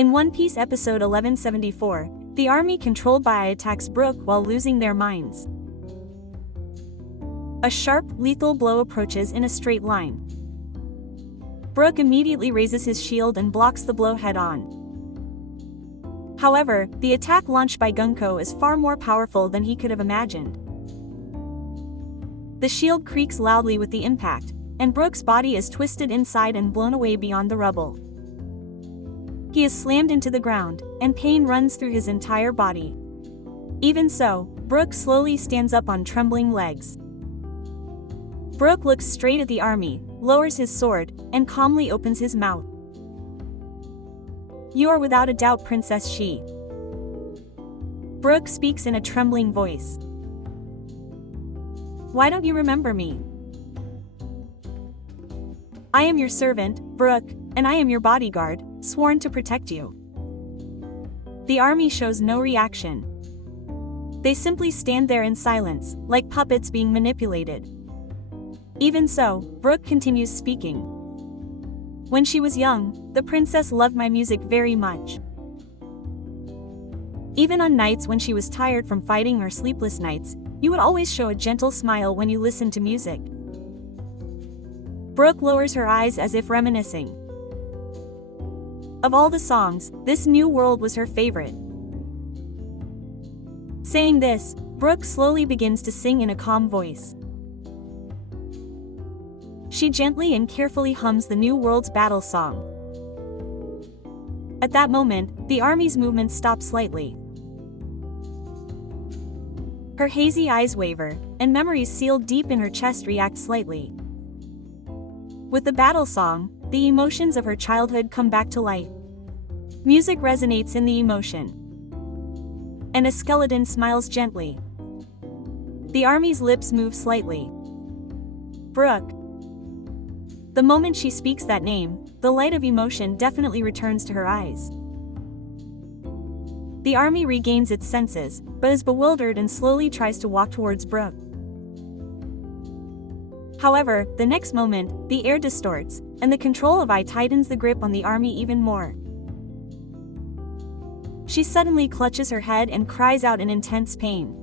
In One Piece episode 1174, the army controlled by Ai attacks Brook while losing their minds. A sharp, lethal blow approaches in a straight line. Brook immediately raises his shield and blocks the blow head-on. However, the attack launched by Gunko is far more powerful than he could have imagined. The shield creaks loudly with the impact, and Brook's body is twisted inside and blown away beyond the rubble. He is slammed into the ground, and pain runs through his entire body. Even so, Brook slowly stands up on trembling legs. Brook looks straight at the army, lowers his sword, and calmly opens his mouth. "You are without a doubt Princess Shi." Brook speaks in a trembling voice. "Why don't you remember me? I am your servant, Brook, and I am your bodyguard, sworn to protect you." The army shows no reaction. They simply stand there in silence, like puppets being manipulated. Even so, Brook continues speaking. "When she was young, the princess loved my music very much. Even on nights when she was tired from fighting or sleepless nights, you would always show a gentle smile when you listened to music." Brook lowers her eyes as if reminiscing. Of all the songs, this New World was her favorite. Saying this, Brook slowly begins to sing in a calm voice. She gently and carefully hums the New World's battle song. At that moment, the army's movement stops slightly. Her hazy eyes waver, and memories sealed deep in her chest react slightly. With the battle song, the emotions of her childhood come back to light. Music resonates in the emotion. And a skeleton smiles gently. The army's lips move slightly. "Brook." The moment she speaks that name, the light of emotion definitely returns to her eyes. The army regains its senses, but is bewildered and slowly tries to walk towards Brook. However, the next moment, the air distorts, and the control of Ai tightens the grip on the army even more. She suddenly clutches her head and cries out in intense pain.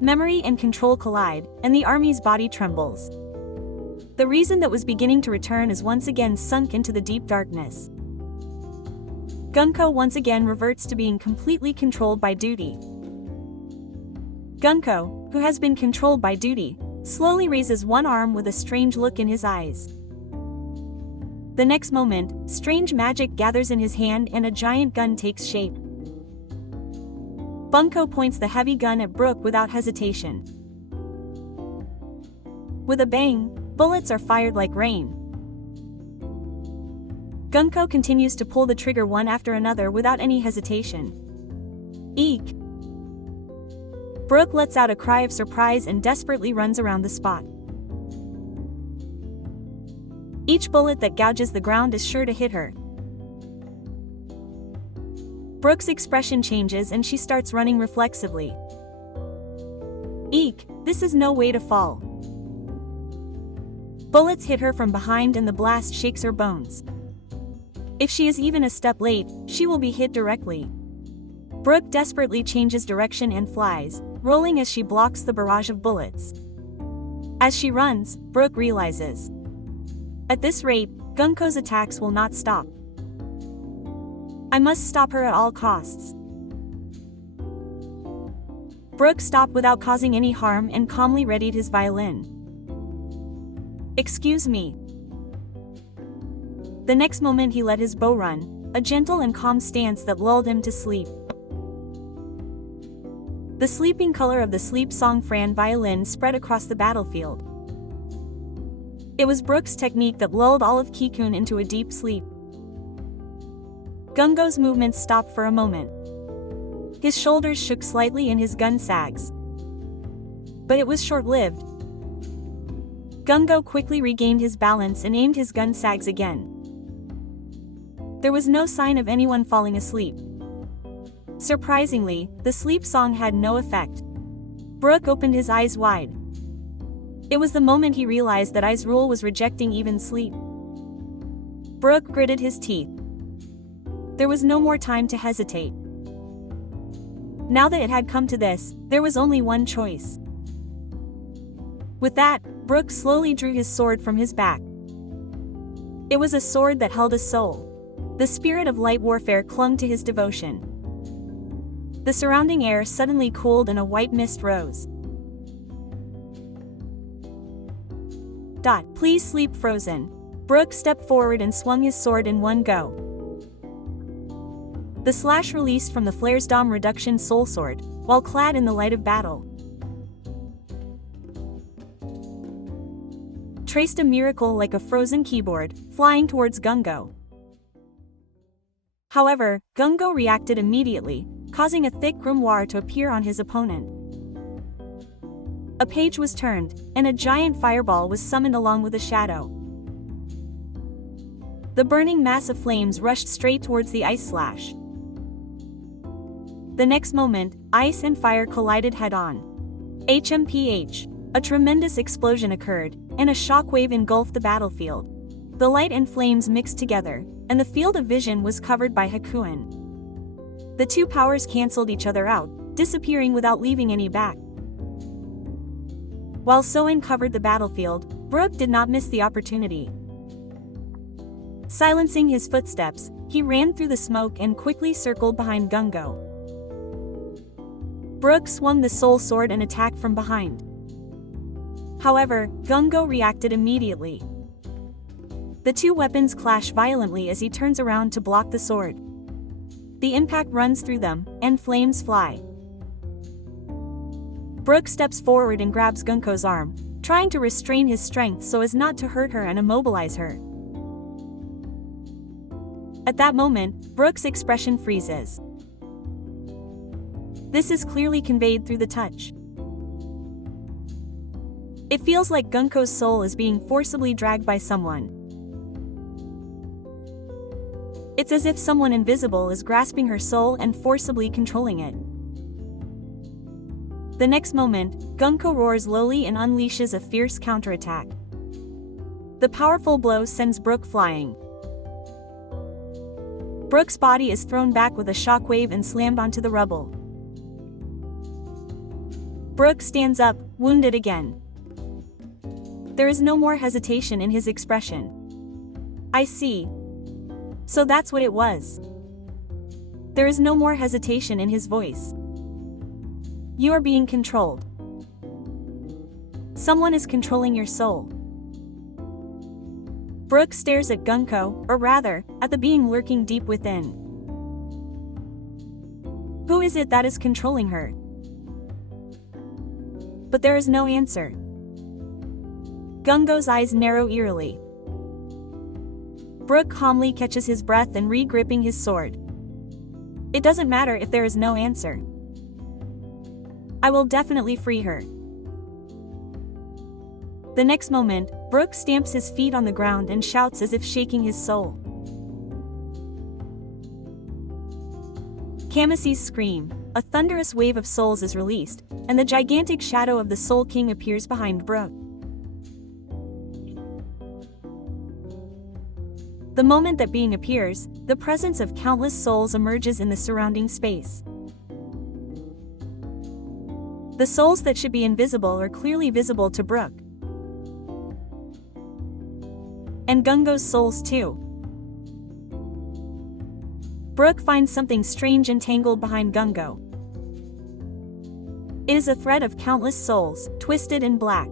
Memory and control collide, and the army's body trembles. The reason that was beginning to return is once again sunk into the deep darkness. Gunko once again reverts to being completely controlled by duty. Gunko, who has been controlled by duty, slowly raises one arm with a strange look in his eyes. The next moment, strange magic gathers in his hand and a giant gun takes shape. Bunko points the heavy gun at Brook without hesitation. With a bang, bullets are fired like rain. Gunko continues to pull the trigger one after another without any hesitation. Eek! Brook lets out a cry of surprise and desperately runs around the spot. Each bullet that gouges the ground is sure to hit her. Brook's expression changes and she starts running reflexively. Eek, this is no way to fall. Bullets hit her from behind and the blast shakes her bones. If she is even a step late, she will be hit directly. Brook desperately changes direction and flies, rolling as she blocks the barrage of bullets. As she runs, Brook realizes. At this rate, Gunko's attacks will not stop. I must stop her at all costs. Brook stopped without causing any harm and calmly readied his violin. Excuse me. The next moment he let his bow run, a gentle and calm stance that lulled him to sleep. The sleeping color of the sleep song Fran violin spread across the battlefield. It was Brook's technique that lulled all of Kikun into a deep sleep. Gungo's movements stopped for a moment. His shoulders shook slightly and his gun sags. But it was short-lived. Gungo quickly regained his balance and aimed his gun sags again. There was no sign of anyone falling asleep. Surprisingly, the sleep song had no effect. Brook opened his eyes wide. It was the moment he realized that Ai's rule was rejecting even sleep. Brook gritted his teeth. there was no more time to hesitate. Now that it had come to this, there was only one choice. With that, Brooke slowly drew his sword from his back. It was a sword that held a soul. The spirit of light warfare clung to his devotion. The surrounding air suddenly cooled and a white mist rose. Please sleep, Frozen. Brooke stepped forward and swung his sword in one go. The slash released from the Flare's Dom Reduction Soul Sword, while clad in the light of battle, traced a miracle like a frozen keyboard, flying towards Gungo. However, Gungo reacted immediately, causing a thick grimoire to appear on his opponent. A page was turned, and a giant fireball was summoned along with a shadow. The burning mass of flames rushed straight towards the ice slash. The next moment, ice and fire collided head-on. HMPH. A tremendous explosion occurred, and a shockwave engulfed the battlefield. The light and flames mixed together, and the field of vision was covered by Hakuin. The two powers cancelled each other out, disappearing without leaving any back. While Soin covered the battlefield, Brooke did not miss the opportunity. Silencing his footsteps, he ran through the smoke and quickly circled behind Gungo. Brooke swung the soul sword and attacked from behind. However, Gungo reacted immediately. The two weapons clash violently as he turns around to block the sword. The impact runs through them, and flames fly. Brooke steps forward and grabs Gunko's arm, trying to restrain his strength so as not to hurt her and immobilize her. At that moment, Brooke's expression freezes. This is clearly conveyed through the touch. It feels like Gunko's soul is being forcibly dragged by someone. It's as if someone invisible is grasping her soul and forcibly controlling it. The next moment, Gunko roars lowly and unleashes a fierce counterattack. The powerful blow sends Brooke flying. Brooke's body is thrown back with a shockwave and slammed onto the rubble. Brooke stands up, wounded again. There is no more hesitation in his expression. I see. So that's what it was. There is no more hesitation in his voice. You are being controlled. Someone is controlling your soul. Brooke stares at Gunko, or rather, at the being lurking deep within. Who is it that is controlling her? But there is no answer. Gungo's eyes narrow eerily. Brooke calmly catches his breath and re-gripping his sword. It doesn't matter if there is no answer. I will definitely free her. The next moment, Brooke stamps his feet on the ground and shouts as if shaking his soul. Kamasi's scream. A thunderous wave of souls is released, and the gigantic shadow of the Soul King appears behind Brooke. The moment that being appears, the presence of countless souls emerges in the surrounding space. The souls that should be invisible are clearly visible to Brooke. And Gungo's souls too. Brooke finds something strange entangled behind Gungo. It is a thread of countless souls, twisted and black.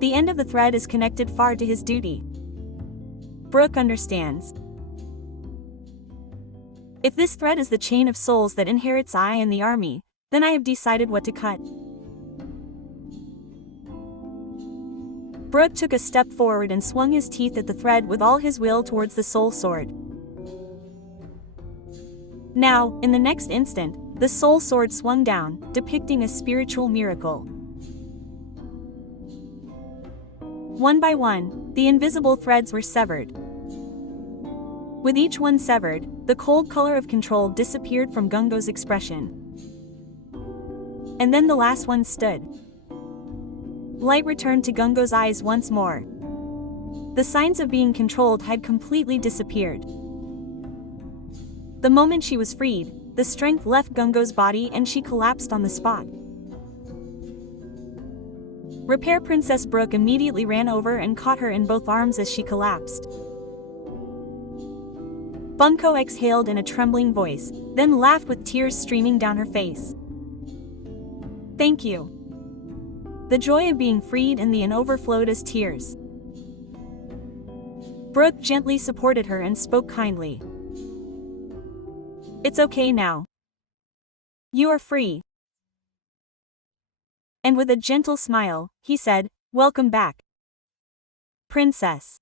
The end of the thread is connected far to his duty. Brooke understands. If this thread is the chain of souls that inherits I and the army, then I have decided what to cut. Brooke took a step forward and swung his teeth at the thread with all his will towards the soul sword. Now, in the next instant, the soul sword swung down, depicting a spiritual miracle. One by one, the invisible threads were severed. With each one severed, the cold color of control disappeared from Gungo's expression. And then the last one stood. Light returned to Gungo's eyes once more. The signs of being controlled had completely disappeared. The moment she was freed, the strength left Gungo's body and she collapsed on the spot. Repair Princess Brooke immediately ran over and caught her in both arms as she collapsed. Bunko exhaled in a trembling voice, then laughed with tears streaming down her face. "Thank you." The joy of being freed in the end overflowed as tears. Brooke gently supported her and spoke kindly. "It's okay now. You are free." And with a gentle smile, he said, "Welcome back, Princess."